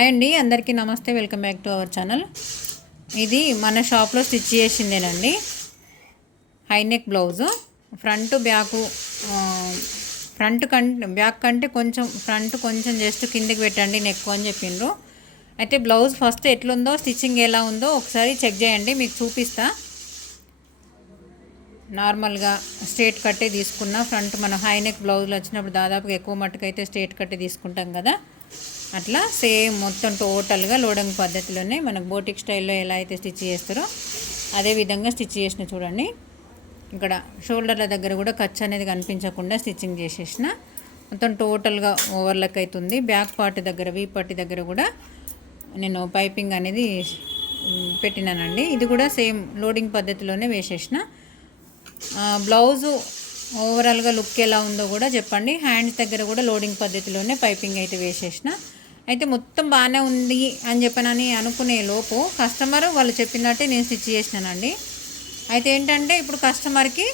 Hi అండి అందరికీ నమస్తే welcome back to our channel. ఇది మన షాప్లో stitch చేసిందేనండి. High neck blouse. Front back front కంటే బ్యాక్ కంటే కొంచెం ఫ్రంట్ కొంచెం జస్ట్ కిందికి పెట్టండి నెక్ అని చెప్పిండ్రు అయితే బ్లౌజ్ ఫస్ట్ ఎట్లుందో స్టిచ్చింగ్ ఎలా ఉందో ఒకసారి చెక్ చేయండి మీకు చూపిస్తా. నార్మల్గా స్ట్రేట్ కట్టే తీసుకున్న ఫ్రంట్ మన హైనెక్ బ్లౌజులు వచ్చినప్పుడు దాదాపుగా ఎక్కువ మట్టుకైతే స్ట్రేట్ కట్టే తీసుకుంటాం కదా. అట్లా సేమ్ మొత్తం టోటల్గా లోడింగ్ పద్ధతిలోనే మనకు బోటిక్ స్టైల్లో ఎలా అయితే స్టిచ్ చేస్తారో అదే విధంగా స్టిచ్ చేసిన చూడండి. ఇక్కడ షోల్డర్ల దగ్గర కూడా ఖర్చు అనేది కనిపించకుండా స్టిచ్చింగ్ చేసేసిన. మొత్తం టోటల్గా ఓవర్లక్ అవుతుంది. బ్యాక్ పార్ట్ దగ్గర వీ పార్టీ దగ్గర కూడా నేను పైపింగ్ అనేది పెట్టినానండి. ఇది కూడా సేమ్ లోడింగ్ పద్ధతిలోనే వేసేసిన. బ్లౌజు ఓవరాల్గా లుక్ ఎలా ఉందో కూడా చెప్పండి. హ్యాండ్స్ దగ్గర కూడా లోడింగ్ పద్ధతిలోనే పైపింగ్ అయితే వేసేసిన. అయితే మొత్తం బాగానే ఉంది అని చెప్పనని అనుకునే లోపు కస్టమర్ వాళ్ళు చెప్పినట్టే నేను స్టిచ్ చేసినానండి. అయితే ఏంటంటే ఇప్పుడు కస్టమర్కి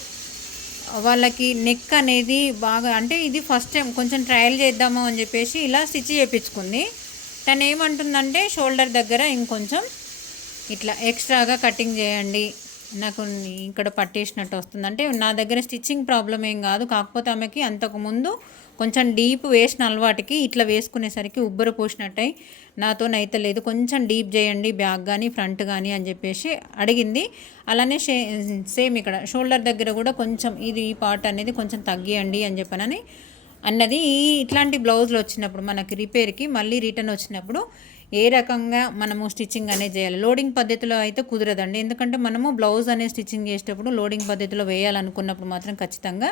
వాళ్ళకి నెక్ అనేది బాగా అంటే ఇది ఫస్ట్ టైం కొంచెం ట్రయల్ చేద్దాము అని చెప్పేసి ఇలా స్టిచ్ చేయించుకుంది తను ఏమంటుందంటే షోల్డర్ దగ్గర ఇంకొంచెం ఇట్లా ఎక్స్ట్రాగా కటింగ్ చేయండి. నాకు ఇక్కడ పట్టేసినట్టు వస్తుంది. అంటే నా దగ్గర స్టిచ్చింగ్ ప్రాబ్లం ఏం కాదు. కాకపోతే ఆమెకి అంతకు ముందు కొంచెం డీప్ వేసిన అలవాటుకి ఇట్లా వేసుకునేసరికి ఉబ్బర పోసినట్టయి. నాతోనైతే లేదు. కొంచెం డీప్ చేయండి బ్యాక్ కానీ ఫ్రంట్ కానీ అని చెప్పేసి అడిగింది. అలానే షే సేమ్ ఇక్కడ షోల్డర్ దగ్గర కూడా కొంచెం ఇది ఈ పార్ట్ అనేది కొంచెం తగ్గియండి అని చెప్పనని అన్నది. ఈ ఇట్లాంటి బ్లౌజులు వచ్చినప్పుడు మనకి రిపేర్కి మళ్ళీ రిటర్న్ వచ్చినప్పుడు ఏ రకంగా మనము స్టిచ్చింగ్ అనేది చేయాలి? లోడింగ్ పద్ధతిలో అయితే కుదరదండి. ఎందుకంటే మనము బ్లౌజ్ అనేది స్టిచ్చింగ్ చేసేటప్పుడు లోడింగ్ పద్ధతిలో వేయాలనుకున్నప్పుడు మాత్రం ఖచ్చితంగా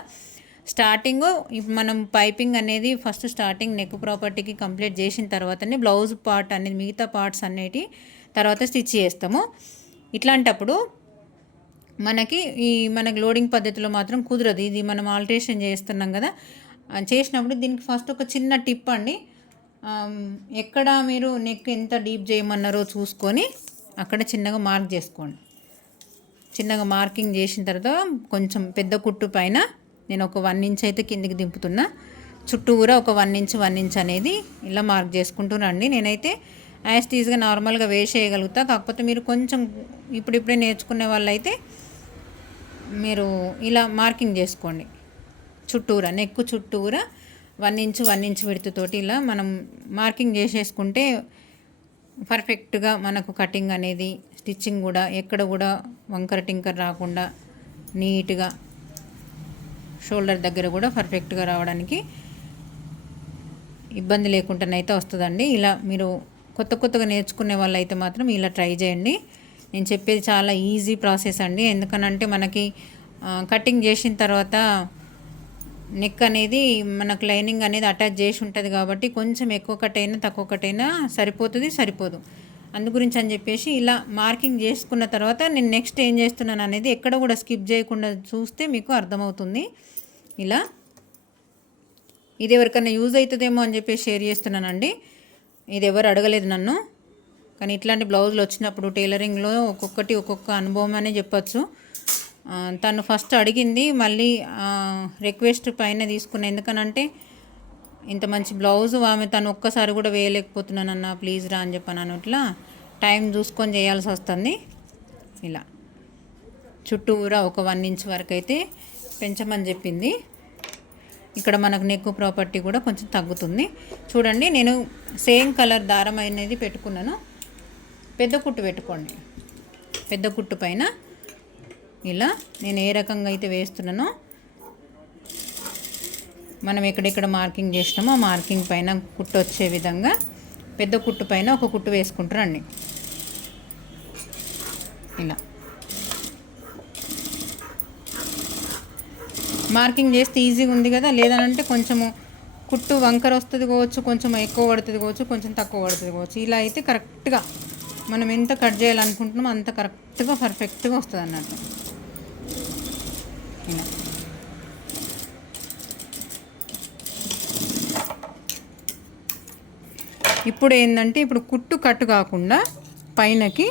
స్టార్టింగ్ మనం పైపింగ్ అనేది ఫస్ట్ స్టార్టింగ్ నెక్ ప్రాపర్టీకి కంప్లీట్ చేసిన తర్వాతనే బ్లౌజ్ పార్ట్ అనేది మిగతా పార్ట్స్ అనేటి తర్వాత స్టిచ్ చేస్తాము. ఇట్లాంటప్పుడు మనకి ఈ మనకి లోడింగ్ పద్ధతిలో మాత్రం కుదరదు. ఇది మనం ఆల్టరేషన్ చేస్తున్నాం కదా. చేసినప్పుడు దీనికి ఫస్ట్ ఒక చిన్న టిప్ అండి. ఎక్కడ మీరు నెక్ ఎంత డీప్ చేయమన్నారో చూసుకొని అక్కడ చిన్నగా మార్క్ చేసుకోండి. చిన్నగా మార్కింగ్ చేసిన తర్వాత కొంచెం పెద్ద కుట్టు పైన నేను ఒక వన్ ఇంచ్ అయితే కిందికి దింపుతున్నా. చుట్టూరా ఒక వన్ ఇంచ్ వన్ ఇంచ్ అనేది ఇలా మార్క్ చేసుకుంటున్నాండి నేనైతే యాస్టీజ్గా నార్మల్గా వేసేయగలుగుతా కాకపోతే మీరు కొంచెం ఇప్పుడిప్పుడే నేర్చుకునే వాళ్ళైతే మీరు ఇలా మార్కింగ్ చేసుకోండి. చుట్టూరా నెక్కు చుట్టూరా వన్ ఇంచ్ వన్ ఇంచ్ విడుతుతోటి ఇలా మనం మార్కింగ్ చేసేసుకుంటే పర్ఫెక్ట్గా మనకు కటింగ్ అనేది స్టిచ్చింగ్ కూడా ఎక్కడ కూడా వంకర టింకర్ రాకుండా నీట్గా షోల్డర్ దగ్గర కూడా పర్ఫెక్ట్గా రావడానికి ఇబ్బంది లేకుండానైతే వస్తుందండి. ఇలా మీరు కొత్త కొత్తగా నేర్చుకునే వాళ్ళు అయితే మాత్రం ఇలా ట్రై చేయండి. నేను చెప్పేది చాలా ఈజీ ప్రాసెస్ అండి. ఎందుకనంటే మనకి కటింగ్ చేసిన తర్వాత నెక్ అనేది మనకు లైనింగ్ అనేది అటాచ్ చేసి ఉంటుంది కాబట్టి కొంచెం ఎక్కువ కట్ అయినా తక్కువ కట్ అయినా సరిపోతుంది సరిపోదు. అందు గురించి అని చెప్పేసి ఇలా మార్కింగ్ చేసుకున్న తర్వాత నేను నెక్స్ట్ ఏం చేస్తున్నాను అనేది ఎక్కడ కూడా స్కిప్ చేయకుండా చూస్తే మీకు అర్థమవుతుంది. ఇలా ఇది ఎవరికైనా యూజ్ అవుతుందేమో అని చెప్పి షేర్ చేస్తున్నానండి. ఇది ఎవరు అడగలేదు నన్ను. కానీ ఇట్లాంటి బ్లౌజులు వచ్చినప్పుడు టైలరింగ్లో ఒక్కొక్కటి ఒక్కొక్క అనుభవం అనే చెప్పచ్చు. తను ఫస్ట్ అడిగింది మళ్ళీ రిక్వెస్ట్ పైన తీసుకున్న ఎందుకనంటే ఇంత మంచి బ్లౌజ్ ఆమె తను ఒక్కసారి కూడా వేయలేకపోతున్నానన్న ప్లీజ్ రా అని చెప్పాను ఇట్లా. టైం చూసుకొని చేయాల్సి వస్తుంది. ఇలా. చుట్టూరా ఒక వన్ ఇంచ్ వరకు అయితే పెంచమని చెప్పింది. ఇక్కడ మనకు నెక్ ప్రాపర్టీ కూడా కొంచెం తగ్గుతుంది. చూడండి నేను సేమ్ కలర్ దారం అనేది పెట్టుకున్నాను. పెద్ద కుట్టు పెట్టుకోండి. పెద్ద కుట్టు పైన. ఇలా. నేను ఏ రకంగా అయితే వేస్తున్నానో మనం ఎక్కడెక్కడ మార్కింగ్ చేసినామో ఆ మార్కింగ్ పైన కుట్టు వచ్చే విధంగా పెద్ద కుట్టు పైన ఒక కుట్టు వేసుకుంటారండి ఇలా. మార్కింగ్ చేస్తే ఈజీగా ఉంది కదా లేదనంటే కొంచెము కుట్టు వంకర వస్తుంది కావచ్చు కొంచెం ఎక్కువ పడుతుంది కావచ్చు కొంచెం తక్కువ పడుతుంది కావచ్చు. ఇలా అయితే కరెక్ట్గా మనం ఎంత కట్ చేయాలనుకుంటున్నామో అంత కరెక్ట్గా పర్ఫెక్ట్గా వస్తుంది అన్నట్టు ఇలా. ఇప్పుడు ఏంటంటే ఇప్పుడు కుట్టు కట్టు కాకుండా పైనకి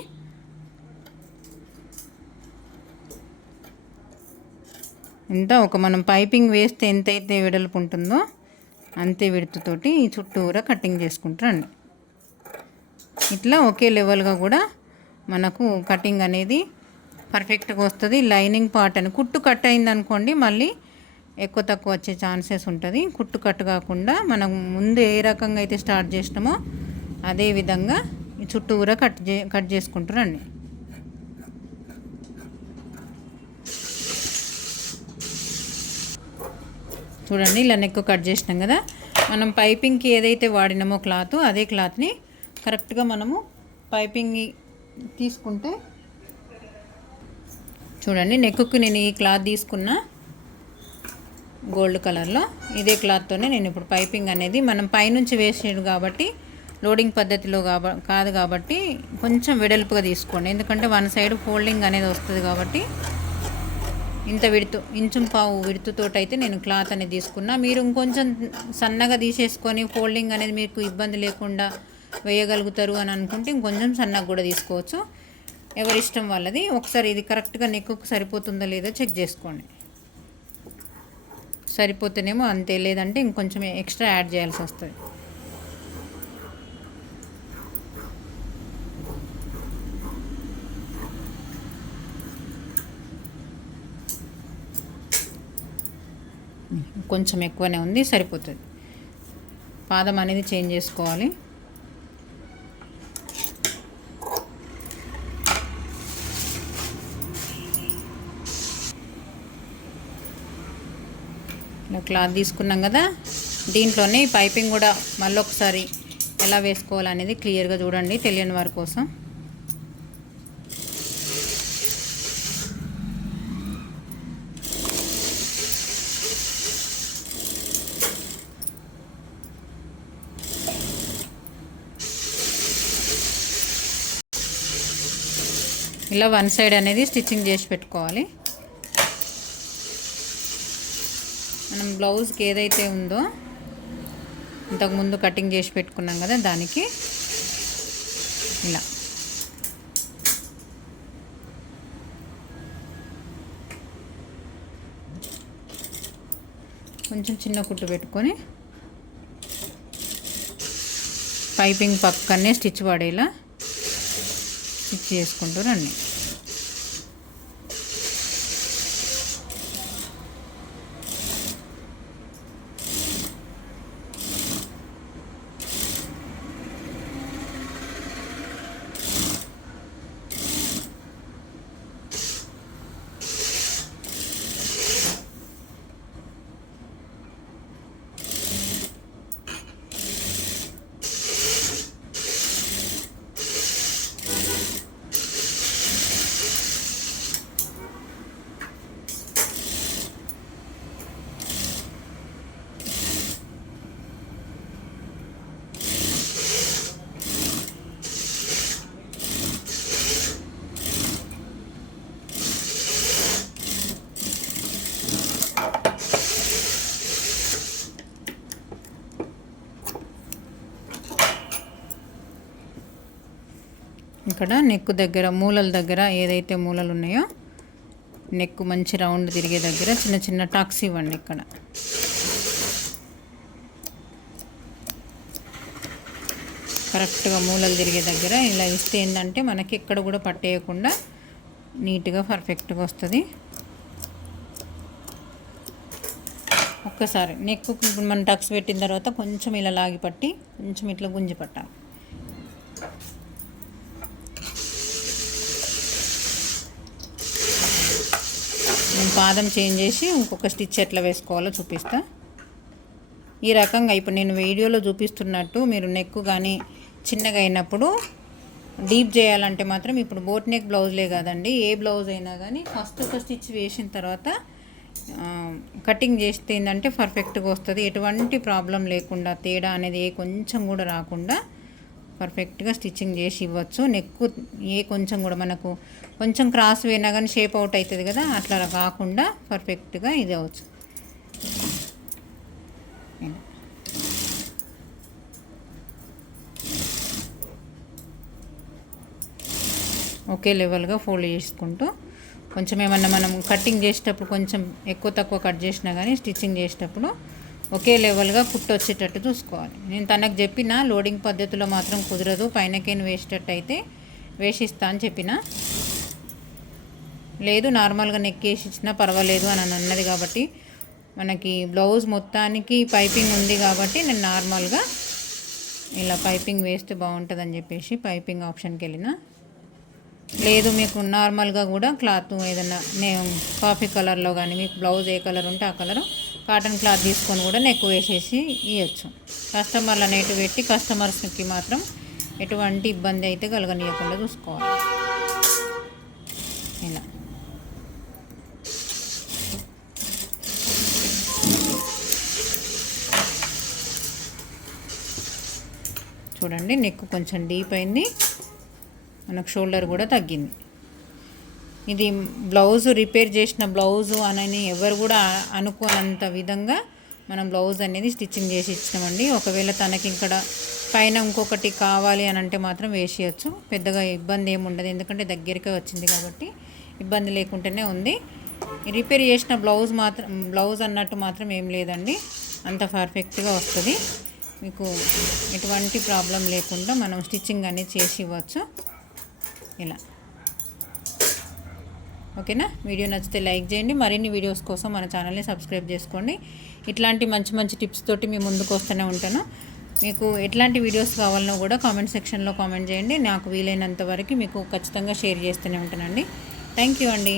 ఎంత ఒక మనం పైపింగ్ వేస్తే ఎంతైతే వెడల్పు ఉంటుందో అంతే విడుతుతోటి ఈ చుట్టూరా కటింగ్ చేసుకుంటారండి ఇట్లా ఒకే లెవెల్గా కూడా మనకు కటింగ్ అనేది పర్ఫెక్ట్గా వస్తుంది. లైనింగ్ పార్ట్ అని కుట్టు కట్ అయింది అనుకోండి మళ్ళీ ఎక్కువ తక్కువ వచ్చే ఛాన్సెస్ ఉంటుంది. కుట్టు కట్ కాకుండా మనం ముందు ఏ రకంగా అయితే స్టార్ట్ చేసినామో అదే విధంగా చుట్టూరా కట్ చే కట్ చేసుకుంటారండి. చూడండి ఇలా నెక్ కట్ చేసినాం కదా. మనం పైపింగ్కి ఏదైతే వాడినామో క్లాత్ అదే క్లాత్ని కరెక్ట్గా మనము పైపింగ్ తీసుకుంటే చూడండి నెక్కు నేను ఈ క్లాత్ తీసుకున్నా. గోల్డ్ కలర్లో. ఇదే క్లాత్తోనే నేను ఇప్పుడు పైపింగ్ అనేది మనం పైనుంచి వేసేది కాబట్టి లోడింగ్ పద్ధతిలో కాబ కాదు కాబట్టి కొంచెం వెడల్పుగా తీసుకోండి. ఎందుకంటే వన్ సైడ్ ఫోల్డింగ్ అనేది వస్తుంది కాబట్టి ఇంత విడుతు ఇంచుం పావు విడుతుతో అయితే నేను క్లాత్ అనేది తీసుకున్నా. మీరు ఇంకొంచెం సన్నగా తీసేసుకొని ఫోల్డింగ్ అనేది మీకు ఇబ్బంది లేకుండా వేయగలుగుతారు అని అనుకుంటే ఇంకొంచెం సన్నగా కూడా తీసుకోవచ్చు. ఎవరి ఇష్టం వాళ్ళది. ఒకసారి ఇది కరెక్ట్గా నెక్కు సరిపోతుందో లేదో చెక్ చేసుకోండి. సరిపోతేనేమో అంతే లేదంటే ఇంకొంచెం ఎక్స్ట్రా యాడ్ చేయాల్సి వస్తుంది. కొంచెం ఎక్కువనే ఉంది సరిపోతుంది. పాదం అనేది చేంజ్ చేసుకోవాలి. క్లాత్ తీసుకున్నాం కదా దీంట్లోనే పైపింగ్ కూడా మళ్ళీ ఒకసారి ఎలా వేసుకోవాలనేది క్లియర్గా చూడండి తెలియని వారి కోసం. ఇలా వన్ సైడ్ అనేది స్టిచ్చింగ్ చేసి పెట్టుకోవాలి. బ్లౌజ్కి ఏదైతే ఉందో ఇంతకుముందు కటింగ్ చేసి పెట్టుకున్నాం కదా దానికి ఇలా. కొంచెం చిన్న కుట్టు పెట్టుకొని పైపింగ్ పక్కనే స్టిచ్ పడేలా స్టిచ్ చేసుకుంటూ రండి. ఇక్కడ నెక్ దగ్గర మూలల దగ్గర ఏదైతే మూలలు ఉన్నాయో నెక్ మంచి రౌండ్ తిరిగే దగ్గర చిన్న చిన్న టాక్స్ ఇవ్వండి ఇక్కడ. కరెక్ట్గా మూలలు తిరిగే దగ్గర ఇలా ఇస్తే ఏంటంటే మనకి ఎక్కడ కూడా పట్టేయకుండా నీట్గా పర్ఫెక్ట్గా వస్తుంది. ఒక్కసారి నెక్కు మనం టక్స్ పెట్టిన తర్వాత కొంచెం ఇలా లాగి పట్టి కొంచెం ఇట్లా గుంజి పట్టాలి. నేను పాదం చేంజ్ చేసి ఇంకొక స్టిచ్ ఎట్లా వేసుకోవాలో చూపిస్తా. ఈ రకంగా ఇప్పుడు నేను వీడియోలో చూపిస్తున్నట్టు మీరు నెక్ కానీ చిన్నగా అయినప్పుడు డీప్ చేయాలంటే మాత్రం ఇప్పుడు బోట్ నెక్ బ్లౌజ్లే కాదండి. ఏ బ్లౌజ్ అయినా కానీ ఫస్ట్ ఒక స్టిచ్ వేసిన తర్వాత కటింగ్ చేస్తే ఏంటంటే పర్ఫెక్ట్గా వస్తుంది. ఎటువంటి ప్రాబ్లం లేకుండా తేడా అనేది ఏ కొంచెం కూడా రాకుండా పర్ఫెక్ట్గా స్టిచ్చింగ్ చేసి ఇవ్వచ్చు. నెక్ ఏ కొంచెం కూడా మనకు కొంచెం క్రాస్ పోయినా కానీ షేప్ అవుట్ అవుతుంది కదా అట్లా కాకుండా పర్ఫెక్ట్గా ఇది అవచ్చు ఒకే లెవెల్గా ఫోల్డ్ చేసుకుంటూ కొంచెం ఏమన్నా మనం కటింగ్ చేసేటప్పుడు కొంచెం ఎక్కువ తక్కువ కట్ చేసినా కానీ స్టిచ్చింగ్ చేసేటప్పుడు ఒకే లెవెల్గా కుట్టు వచ్చేటట్టు చూసుకోవాలి. నేను తనకు చెప్పిన లోడింగ్ పద్ధతిలో మాత్రం కుదరదు పైనకేను వేసేటట్టు అయితే వేసిస్తా అని చెప్పిన. లేదు నార్మల్గా నెక్ వేసి ఇచ్చినా పర్వాలేదు అని అన్నది కాబట్టి మనకి బ్లౌజ్ మొత్తానికి పైపింగ్ ఉంది కాబట్టి నేను నార్మల్గా ఇలా పైపింగ్ వేస్తే బాగుంటుందని చెప్పేసి పైపింగ్ ఆప్షన్కి వెళ్ళిన. లేదు మీకు నార్మల్గా కూడా క్లాత్ ఏదైనా నేను కాఫీ కలర్లో కానీ మీకు బ్లౌజ్ ఏ కలర్ ఉంటే ఆ కలరు కాటన్ క్లాత్ తీసుకొని కూడా నెక్ వేసేసి ఇవ్వచ్చు కస్టమర్లు అనేటివి పెట్టి కస్టమర్స్కి మాత్రం ఎటువంటి ఇబ్బంది అయితే కలగనీయకుండా చూసుకోవాలి. ఇలా. చూడండి నెక్ కొంచెం డీప్ అయింది. మనకు షోల్డర్ కూడా తగ్గింది. ఇది బ్లౌజ్ రిపేర్ చేసిన బ్లౌజు అనని ఎవరు కూడా అనుకోనంత విధంగా మనం బ్లౌజ్ అనేది స్టిచ్చింగ్ చేసి ఇచ్చినామండి. ఒకవేళ తనకి ఇక్కడ పైన ఇంకొకటి కావాలి అని అంటే మాత్రం వేసేయచ్చు. పెద్దగా ఇబ్బంది ఏమి ఉండదు. ఎందుకంటే దగ్గరికే వచ్చింది కాబట్టి ఇబ్బంది లేకుండానే ఉంది. రిపేర్ చేసిన బ్లౌజ్ మాత్రం బ్లౌజ్ అన్నట్టు మాత్రం ఏం లేదండి. అంత పర్ఫెక్ట్గా వస్తుంది. మీకు ఎటువంటి ప్రాబ్లం లేకుండా మనం స్టిచ్చింగ్ అనేది చేసి ఇవ్వచ్చు. ఇలా. ఓకేనా? వీడియో నచ్చితే లైక్ చేయండి. మరిన్ని వీడియోస్ కోసం మన ఛానల్ని సబ్స్క్రైబ్ చేసుకోండి. ఇట్లాంటి మంచి మంచి టిప్స్ తోటి మీ ముందుకు వస్తూనే ఉంటాను. మీకు ఎట్లాంటి వీడియోస్ కావాలనో కూడా కామెంట్ సెక్షన్లో కామెంట్ చేయండి. నాకు వీలైనంత వరకు మీకు ఖచ్చితంగా షేర్ చేస్తూనే ఉంటానండి థ్యాంక్ యూ అండి.